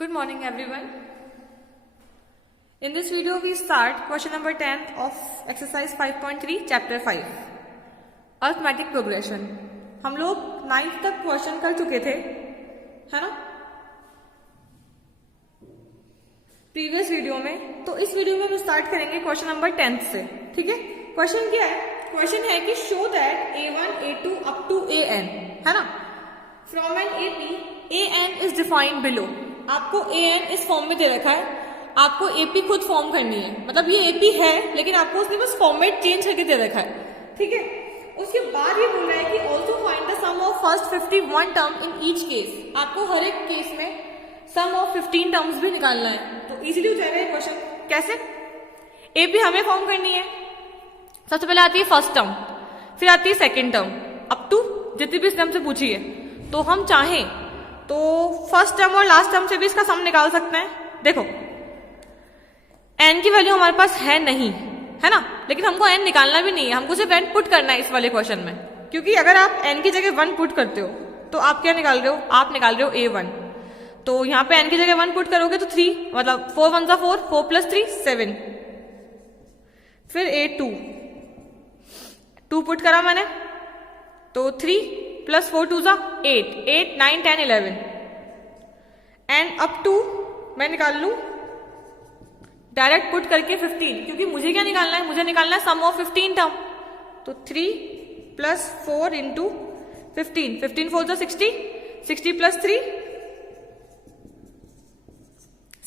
Good morning everyone. In this video we start question number 10 of exercise 5.3 chapter 5 arithmetic progression. हम लोग 9th तक question कर चुके थे, है ना, प्रीवियस वीडियो में। तो इस वीडियो में हम स्टार्ट करेंगे क्वेश्चन नंबर 10 से। ठीक है, क्वेश्चन क्या है? क्वेश्चन है कि show that a1 a2 up to an, है ना, from an AP an is defined below. आपको an इस फॉर्म में दे रखा है, आपको AP खुद फॉर्म करनी है। मतलब ये AP है लेकिन आपको उसने बस फॉर्मेट चेंज करके दे रखा है। ठीक है, उसके बाद ये बोल रहा है कि also find the sum of first 51 term in each case. आपको हर एक केस में सम ऑफ 15 टर्म्स भी निकालना है। तो इजीली हो जाएगा ये क्वेश्चन। कैसे? AP हमें फॉर्म करनी है। सबसे पहले आती है फर्स्ट टर्म, फिर आती है सेकेंड टर्म, अप टू जितनी भी इस टर्म से पूछी है। तो हम चाहें तो फर्स्ट टर्म और लास्ट टर्म से भी इसका सम निकाल सकते हैं। देखो n की वैल्यू हमारे पास है नहीं, है ना, लेकिन हमको n निकालना भी नहीं है, हमको सिर्फ n पुट करना है इस वाले क्वेश्चन में। क्योंकि अगर आप n की जगह 1 पुट करते हो तो आप क्या निकाल रहे हो? आप निकाल रहे हो a1। तो यहाँ पे n की जगह 1 पुट करोगे तो 3, मतलब 4 1 4, 4 + 3 7। फिर a2 2 पुट करा मैंने तो 3 + 4 2 8, 8 9 10 11 एंड अप टू मैं निकाल लू डायरेक्ट पुट करके 15। क्योंकि मुझे क्या निकालना है? मुझे निकालना है सम ऑफ 15 टर्म। तो 3 + 4 × 15, 15 4 60, 60 + 3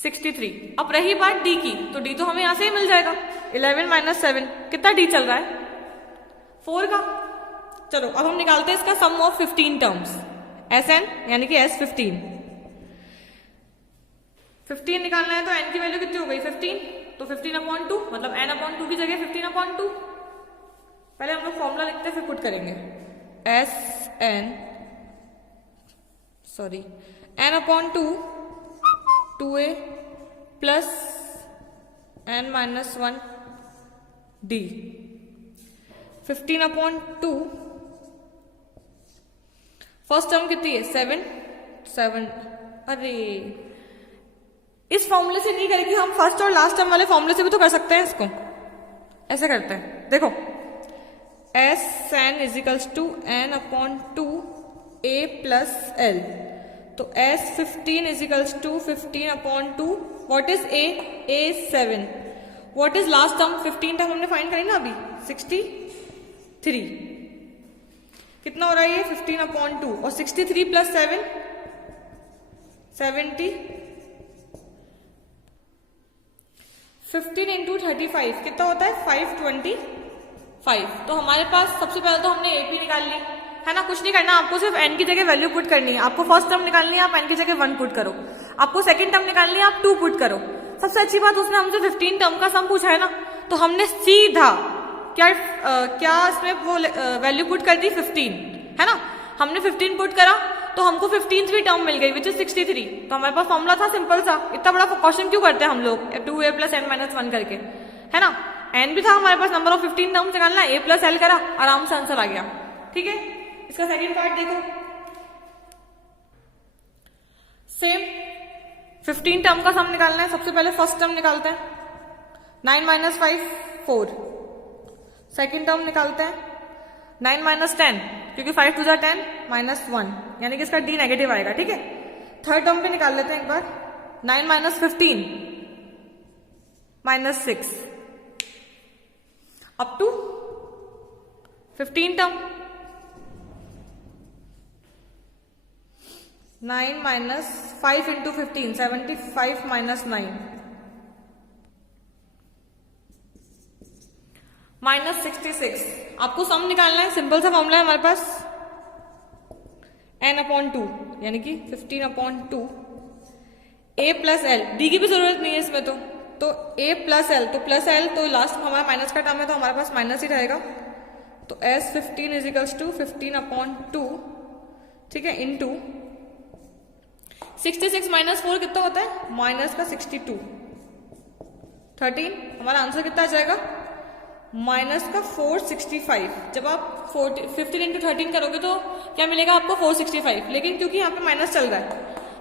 63। अब रही बात d की, तो d तो हमें यहां से ही मिल जाएगा। 11 - 7 कितना d चल रहा है? 4 का। चलो अब हम निकालते हैं इसका सम ऑफ 15 टर्म्स, Sn यानी कि S15। 15 निकालना है तो n की वैल्यू कितनी हो गई? 15। तो 15/2 मतलब n/2 की जगह 15/2। पहले हम लोग फॉर्मूला लिखते हैं फिर पुट करेंगे। n/2 2a + n-1 d 15/2। First term कितनी है? 7। अरे इस फॉर्मूले से नहीं करेंगे हम, फर्स्ट और लास्ट टर्म वाले फॉर्मूले से भी तो कर सकते हैं इसको। ऐसे करते हैं, देखो Sn = n/2 a + l। तो S15 = 15/2। What is a? a 7। What is last term? 15 term हमने फाइंड करी ना अभी, 63। कितना हो रहा है ये? 15/2 और 63 + 7 70। 15 × 35 कितना होता है? 525। तो हमारे पास सबसे पहले तो हमने AP निकाल ली, है ना। कुछ नहीं करना, आपको सिर्फ n की जगह वैल्यू पुट करनी है। आपको फर्स्ट टर्म निकालनी है, आप n की जगह 1 पुट करो। आपको सेकंड टर्म निकालनी है, आप 2 पुट करो। सबसे अच्छी बात, उसने हमसे 15 टर्म का सम पूछा है ना, तो हमने सीधा क्या इसमें वो वैल्यू पुट कर दी? 15, है ना। हमने 15 पुट करा तो हमको 15वीं टर्म मिल गई विच इज 63। तो हमारे पास फॉर्मूला था सिंपल सा। इतना बड़ा क्वेश्चन क्यों करते हैं हम लोग 2a + n-1 करके, है ना। n भी था हमारे पास, नंबर ऑफ 15 टर्म्स निकालना, a + l करा, आराम से आंसर आ गया। ठीक है, इसका सेकंड पार्ट देखो। सेम 15 टर्म का सम निकालना है। सबसे पहले फर्स्ट टर्म निकालते हैं, 9 - 5 4। सेकंड टर्म निकालते हैं 9 - 10, क्योंकि 5 2 10 -1 यानी कि इसका d नेगेटिव आएगा। ठीक है, थर्ड टर्म पे निकाल लेते हैं एक बार। 9 - 15 -6 अप टू 15 टर्म। 9 - 5 × 15 75 - 9 -66। आपको सम निकालना है, सिंपल सा फॉर्मूला है हमारे पास, n/2 यानी कि 15/2 a + l। d की भी जरूरत नहीं है इसमें तो a + l, तो +l तो लास्ट हमारा माइनस का टर्म है तो हमारे पास माइनस ही रहेगा। तो S15 = 15/2, ठीक है, इंटू 66 - 4 कितना होता है? -62। 13 हमारा आंसर कितना आ जाएगा? -465। जब आप 15 × 13 करोगे तो क्या मिलेगा आपको? 465। लेकिन क्योंकि यहाँ पे माइनस चल रहा है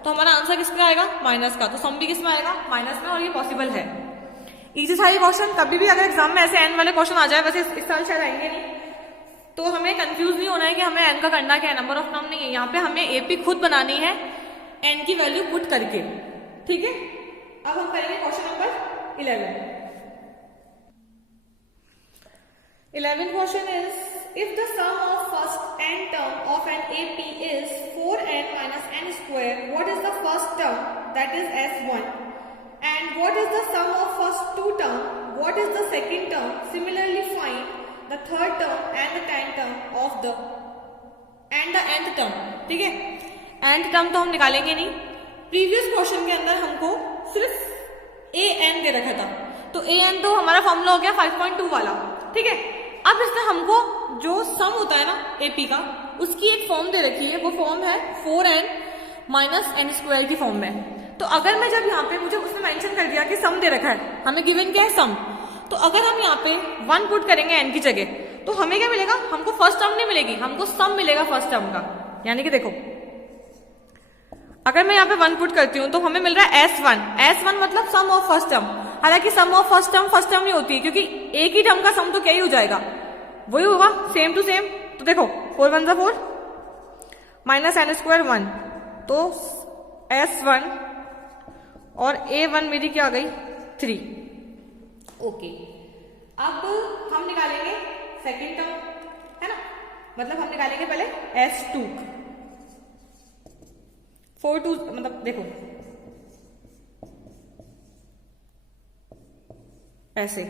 तो हमारा आंसर किसका आएगा, माइनस का, तो सम भी किसमें आएगा, माइनस में, और ये पॉसिबल है। इजी था ये क्वेश्चन। कभी भी अगर एग्जाम में ऐसे एन वाले क्वेश्चन आ जाए, वैसे इस साल शायद आएंगे नहीं, तो हमें कंफ्यूज नहीं होना है कि हमें एन का करना क्या है, नंबर ऑफ टर्म नहीं है, यहाँ पे हमें एपी खुद बनानी है एन की वैल्यू पुट करके, ठीक है। अब हम करेंगे question number 11। 11th question is, if the sum of first n term of an AP is 4n minus n square, what is the first term, that is S1, and what is the sum of first two term, what is the second term, similarly find the third term and the 10th term of the nth term, ठीक है। nth term तो हम निकालेंगे नहीं, previous question के अंदर हमको सिर्फ an दे रखा था, तो an तो हमारा फॉर्मूला हो गया 5.2 वाला, ठीक है। अब इसमें हमको जो सम होता है ना एपी का, उसकी एक फॉर्म दे रखी है, वो फॉर्म है 4n माइनस n स्क्वायर की फॉर्म में। तो अगर मैं जब यहाँ पे, मुझे उसने मेंशन कर दिया कि सम दे रखा है, हमें गिवन क्या है, सम, तो अगर हम यहाँ पे 1 पुट करेंगे n की जगह, तो हमें क्या मिलेगा, हमको फर्स्ट टर्म नहीं मिलेगी, हमको सम मिलेगा फर्स्ट टर्म का। यानी कि देखो, अगर मैं यहाँ पे 1 पुट करती हूँ तो हमें मिल रहा है S1 मतलब सम ऑफ फर्स्ट टर्म। हालांकि सम ऑफ फर्स्ट टर्म ही होती है, क्योंकि एक ही टर्म का सम तो क्या ही हो जाएगा, वही होगा, सेम टू सेम। तो देखो 4 1 4 माइनस n स्क्वायर 1, तो S1 और A1 मेरी क्या आ गई, 3। ओके, अब हम निकालेंगे सेकेंड टर्म, है ना, मतलब हम निकालेंगे पहले S2। 4 2 मतलब देखो ऐसे,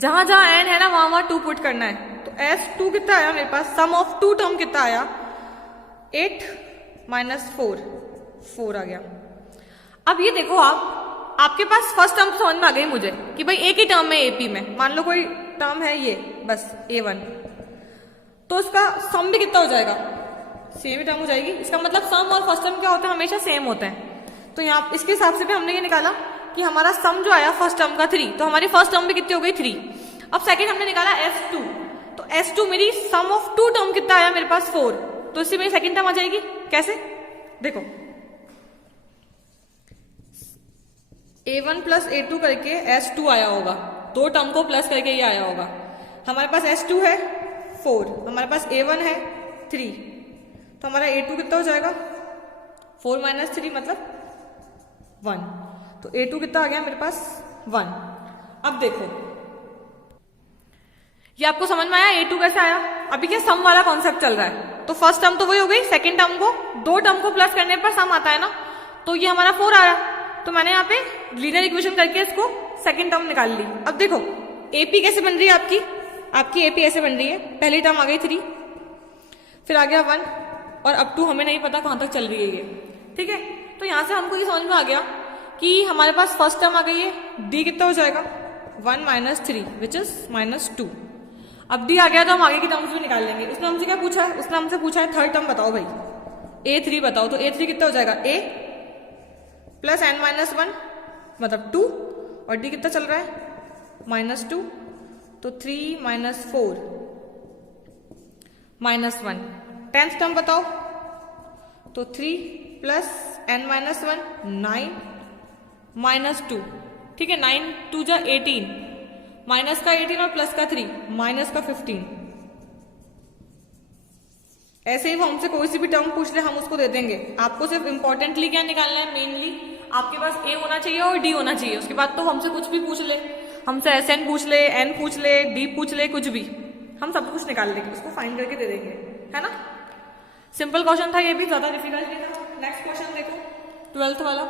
जहां जहां n है ना वहां वहां 2 पुट करना है। तो S2 कितना आया मेरे पास, सम ऑफ टू टर्म कितना आया, 8 माइनस 4 आ गया। अब ये देखो, आपके पास फर्स्ट टर्म समझ में आ गई मुझे कि भाई एक ही टर्म है एपी में, मान लो कोई टर्म है ये बस A1, तो इसका सम भी कितना हो जाएगा, सेम ही टर्म हो जाएगी। इसका मतलब सम और फर्स्ट टर्म क्या होता है, हमेशा सेम होते हैं। तो यहाँ इसके हिसाब से भी हमने ये निकाला कि हमारा सम जो आया फर्स्ट टर्म का 3, तो हमारी फर्स्ट टर्म भी कितनी हो गई, 3। अब सेकंड हमने निकाला S2, तो S2 मेरी सम ऑफ टू टर्म कितना आया मेरे पास, 4, तो इससे मेरी सेकंड टर्म आ जाएगी। कैसे, देखो A1 प्लस A2 करके S2 आया होगा, 2 टर्म को प्लस करके ये आया होगा। हमारे पास S2 है 4, हमारे पास A1 है 3, तो हमारा A2 कितना हो जाएगा, 4 माइनस 3 मतलब 1, तो A2 कितना आ गया मेरे पास, 1। अब देखो, ये आपको समझ में आया A2 कैसे आया। अभी क्या सम वाला कॉन्सेप्ट चल रहा है, तो फर्स्ट टर्म तो वही हो गई, सेकंड टर्म को 2 टर्म को प्लस करने पर सम आता है ना, तो ये हमारा 4 आया, तो मैंने यहाँ पे लीनियर इक्वेशन करके इसको सेकंड टर्म निकाल ली। अब देखो एपी कैसे बन रही है, आपकी एपी ऐसे बन रही है, पहली टर्म आ गई 3, फिर आ गया 1, और अब 2 हमें नहीं पता कहां तक चल रही है ये, ठीक है। तो यहां से हमको ये समझ में आ गया कि हमारे पास फर्स्ट टर्म आ गई है, डी कितना हो जाएगा, 1 माइनस 3 विच इज माइनस 2। अब डी आ गया तो हम आगे की टर्म्स भी निकाल लेंगे। उसने हमसे क्या पूछा है, उसने हमसे पूछा है थर्ड टर्म बताओ भाई, A3 बताओ, तो A3 कितना हो जाएगा, A प्लस n माइनस 1 मतलब 2, और डी कितना चल रहा है, माइनस 2, तो 3 माइनस 4 माइनस 1। 10th टर्म बताओ, तो 3 प्लस n माइनस 1 9 माइनस 2, ठीक है, 9 2 जा 18, माइनस का 18 और प्लस का 3 माइनस का 15। ऐसे ही वो हमसे कोई सी भी टर्म पूछ ले हम उसको दे देंगे। आपको सिर्फ इंपॉर्टेंटली क्या निकालना है, मेनली आपके पास A होना चाहिए और D होना चाहिए। उसके बाद तो हमसे कुछ भी पूछ ले, हमसे SN पूछ ले, N पूछ ले, D पूछ ले, कुछ भी हम सब कुछ निकाल लेंगे, उसको फाइंड करके दे देंगे, है ना। सिंपल क्वेश्चन था ये भी, ज्यादा डिफिकल्ट नहीं था। नेक्स्ट क्वेश्चन देखो 12th वाला,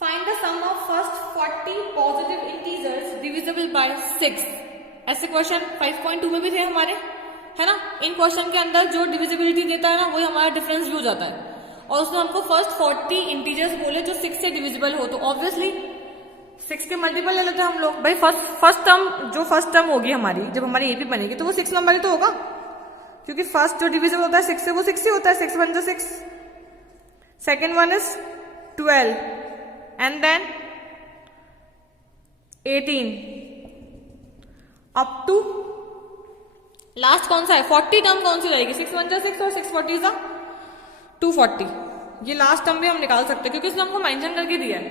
find the sum of first 40 positive integers divisible by 6। ऐसे क्वेश्चन 5.2 में भी थे हमारे, है ना। इन क्वेश्चन के अंदर जो डिविजिबिलिटी देता है ना, वही हमारा डिफरेंस भी हो जाता है। और उसने हमको फर्स्ट 40 इंटीजर्स बोले जो 6 से डिविजिबल हो, तो ऑब्वियसली 6 के मल्टीपल ले लेते हैं हम लोग। भाई फर्स्ट टर्म होगी हमारी, जब हमारी एपी बनेगी तो वो 6 नंबर ही तो होगा, क्योंकि फर्स्ट जो डिविजिबल होता है 6 से वो 6 ही होता है, 6 1 6। Second one is 12 and then 18 up to last कौन सा है, 40 टर्म कौन सी रहेगी, 6 1 6 और 6 40 240, ये लास्ट टर्म भी हम निकाल सकते हैं क्योंकि इसने हमको मेंशन करके दिया है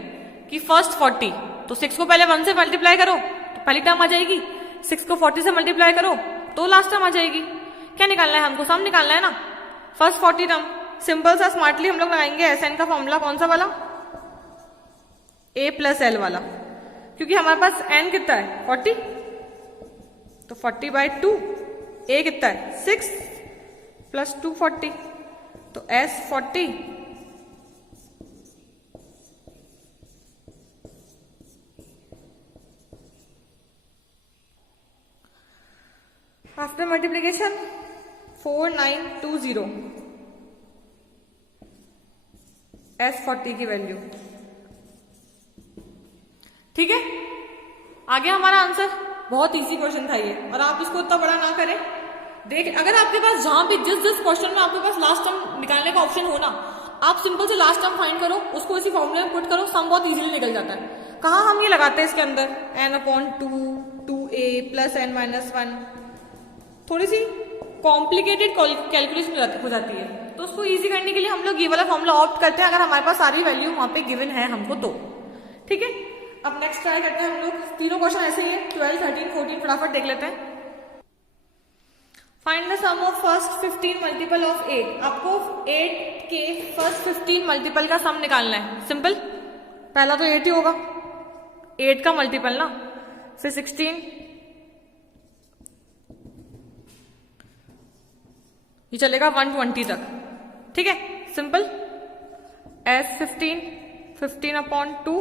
कि फर्स्ट 40, तो 6 को पहले 1 से मल्टीप्लाई करो तो पहली टर्म आ जाएगी, 6 को 40 से मल्टीप्लाई करो तो लास्ट टर्म आ जाएगी। क्या निकालना है हमको? सम निकालना है ना। फर्स्ट 40 टर्म सिंपल सा स्मार्टली हम लोग लगाएंगे एसएन का फॉर्मूला, कौन सा वाला? a प्लस एल वाला, क्योंकि हमारे पास n कितना है 40, तो 40/2, a कितना है 6 प्लस 2 40, तो s 40 आफ्टर मल्टीप्लीकेशन 4920 s 40 की वैल्यू। ठीक है, आगे हमारा आंसर। बहुत इजी क्वेश्चन था ये, और आप इसको इतना बड़ा ना करें। देख, अगर आपके पास जहां भी जिस क्वेश्चन में आपके पास लास्ट टर्म निकालने का ऑप्शन हो ना, आप सिंपल से लास्ट टर्म फाइंड करो, उसको इसी फॉर्मूले में पुट करो, सम बहुत इजीली निकल जाता है। कहाँ हम ये लगाते हैं इसके अंदर n/2 2a प्लस n-1, थोड़ी सी कॉम्प्लिकेटेड कैलकुलेशन हो जाती है, तो उसको इजी करने के लिए हम लोग ये वाला फॉर्मूला ऑप्ट करते हैं, अगर हमारे पास सारी वैल्यू वहां पे गिवन है हमको तो। ठीक है, अब नेक्स्ट ट्राई करते हैं हम लोग। तीनों क्वेश्चन ऐसे ही है, 12 13 14 फटाफट देख लेते हैं। Find the sum of first 15 multiple of 8। आपको 8 के फर्स्ट 15 मल्टीपल का सम निकालना है। सिंपल, पहला तो 8 ही होगा, 8 का मल्टीपल ना, फिर 16, ये चलेगा 120 तक। ठीक है, simple, s 15/2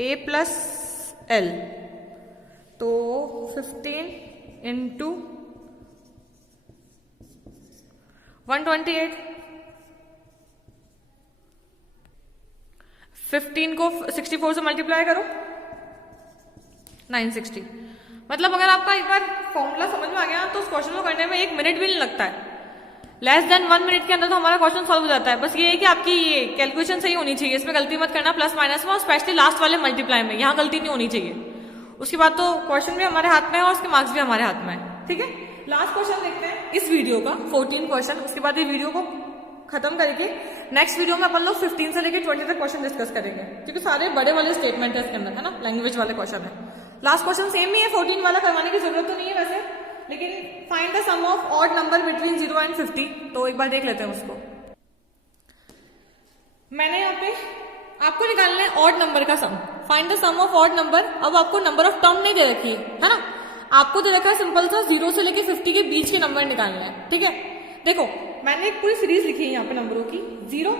a plus L, तो 15 इंटू 128, 15 को 64 से मल्टीप्लाई करो 960। मतलब अगर आपका एक बार फॉर्मूला समझ में आ गया तो उस क्वेश्चन को करने में 1 मिनट भी नहीं लगता है। लेस देन 1 मिनट के अंदर तो हमारा क्वेश्चन सॉल्व हो जाता है। बस ये है कि आपकी ये कैलकुलेशन सही होनी चाहिए, इसमें गलती मत करना प्लस माइनस में, और स्पेशली लास्ट वाले मल्टीप्लाई में, यहाँ गलती नहीं होनी चाहिए। उसके बाद तो क्वेश्चन भी हमारे हाथ में है और उसके मार्क्स भी हमारे हाथ में है। ठीक है, लास्ट क्वेश्चन देखते हैं इस वीडियो का, 14 क्वेश्चन। उसके बाद ये वीडियो को खत्म करके नेक्स्ट वीडियो में अपन लोग 15 से लेकर 20 तक क्वेश्चन डिस्कस करेंगे, क्योंकि सारे बड़े वाले स्टेटमेंट है इसके अंदर, है ना, लैंग्वेज वाले क्वेश्चन है। लास्ट क्वेश्चन सेम ही है, 14 वाला करवाने की जरूरत तो नहीं है वैसे, लेकिन find the sum of odd number between 0 and 50, तो एक बार देख लेते हैं उसको। मैंने यहाँ पे आपको निकालना है ऑड नंबर का sum, find the sum of odd number. अब आपको नंबर ऑफ टर्म नहीं दे रखी है ना, आपको दे रखा है सिंपल सा 0 से लेके 50 के बीच के नंबर निकालना है। ठीक है, देखो मैंने एक पूरी सीरीज लिखी है यहाँ पे नंबरों की, 0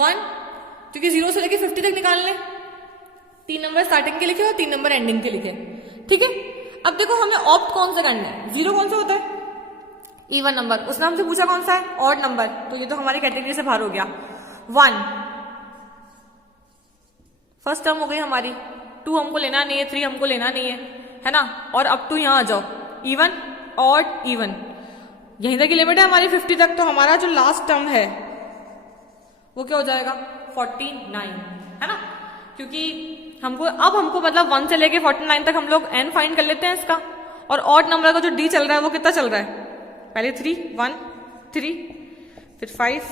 1, क्योंकि 0 से लेके 50 तक निकालने, 3 नंबर स्टार्टिंग के लिखे और 3 नंबर एंडिंग के लिखे। ठीक है, अब देखो हमें ऑप्ट कौन सा करना है। 0 कौन सा होता है? इवन नंबर, उसने हमसे पूछा कौन सा है? ऑड नंबर, तो ये तो हमारी कैटेगरी से बाहर हो गया। 1 फर्स्ट टर्म हो गई हमारी, 2 हमको लेना नहीं है, 3 हमको लेना नहीं है ना, और अब टू यहां आ जाओ, इवन ऑड इवन, यहीं तक की लिमिट है हमारी 50 तक, तो हमारा जो लास्ट टर्म है वो क्या हो जाएगा? 49, है ना, क्योंकि हमको मतलब 1 से लेके 49 तक हम लोग n फाइंड कर लेते हैं इसका, और ऑड नंबर का जो d चल रहा है वो कितना चल रहा है? पहले 3 1 3, फिर 5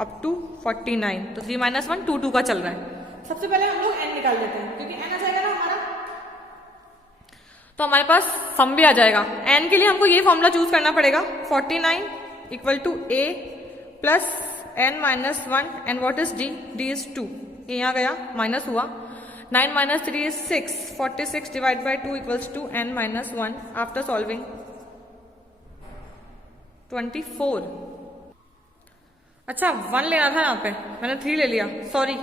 अप टू 49, तो 3 - 1 2 2 का चल रहा है। सबसे पहले हम लोग n निकाल देते हैं, क्योंकि n आ जाएगा ना हमारा, तो हमारे पास सम भी आ जाएगा। n के लिए हमको ये फॉर्मूला चूज करना पड़ेगा, 49 = a plus n - 1, and what is d? d is 2, ये यहाँ गया माइनस हुआ, 9 - 3 is 6, 46 divided by 2 equals to n - 1 after solving 24। अच्छा 1 लेना था यहाँ पे, मैंने 3 ले लिया, सॉरी,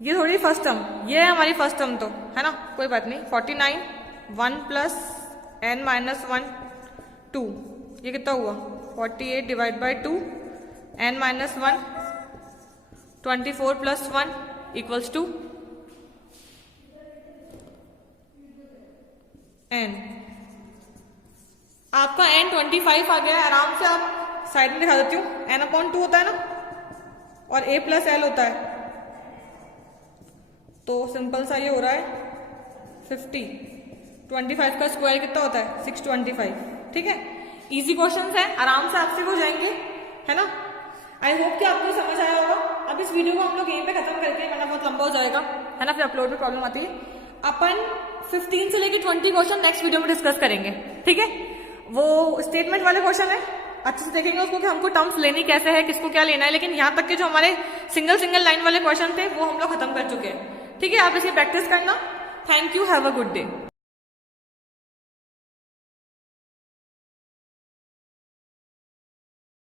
ये थोड़ी फर्स्ट टर्म, ये है हमारी फर्स्ट टर्म, तो है ना, कोई बात नहीं। 49 1 प्लस n - 1 2, ये कितना हुआ? 48 divided by 2 n - 1, 24 plus 1 equals to n। आपका n 25 आ गया है, आराम से आप साइड में दिखा देती हूँ, n/2 होता है ना, और a प्लस l होता है, तो सिंपल सा ये हो रहा है 50। 25 का स्क्वायर कितना होता है? 625। ठीक है, इजी क्वेश्चंस है, आराम से आपसे हो जाएंगे, है ना। आई होप कि आपको समझ आया होगा। अब इस वीडियो को हम लोग यहीं पे खत्म करके, वरना बहुत लंबा हो जाएगा, है ना, फिर अपलोड में प्रॉब्लम आती है। अपन 15 से लेकर 20 क्वेश्चन नेक्स्ट वीडियो में डिस्कस करेंगे, ठीक है। वो स्टेटमेंट वाले क्वेश्चन है, अच्छे से देखेंगे उसको कि हमको टर्म्स लेनी कैसे है, किसको क्या लेना है, लेकिन यहाँ तक के जो हमारे सिंगल लाइन वाले क्वेश्चन थे वो हम लोग खत्म कर चुके हैं, ठीक है। आप इसकी प्रैक्टिस करना। Thank you, have a good day.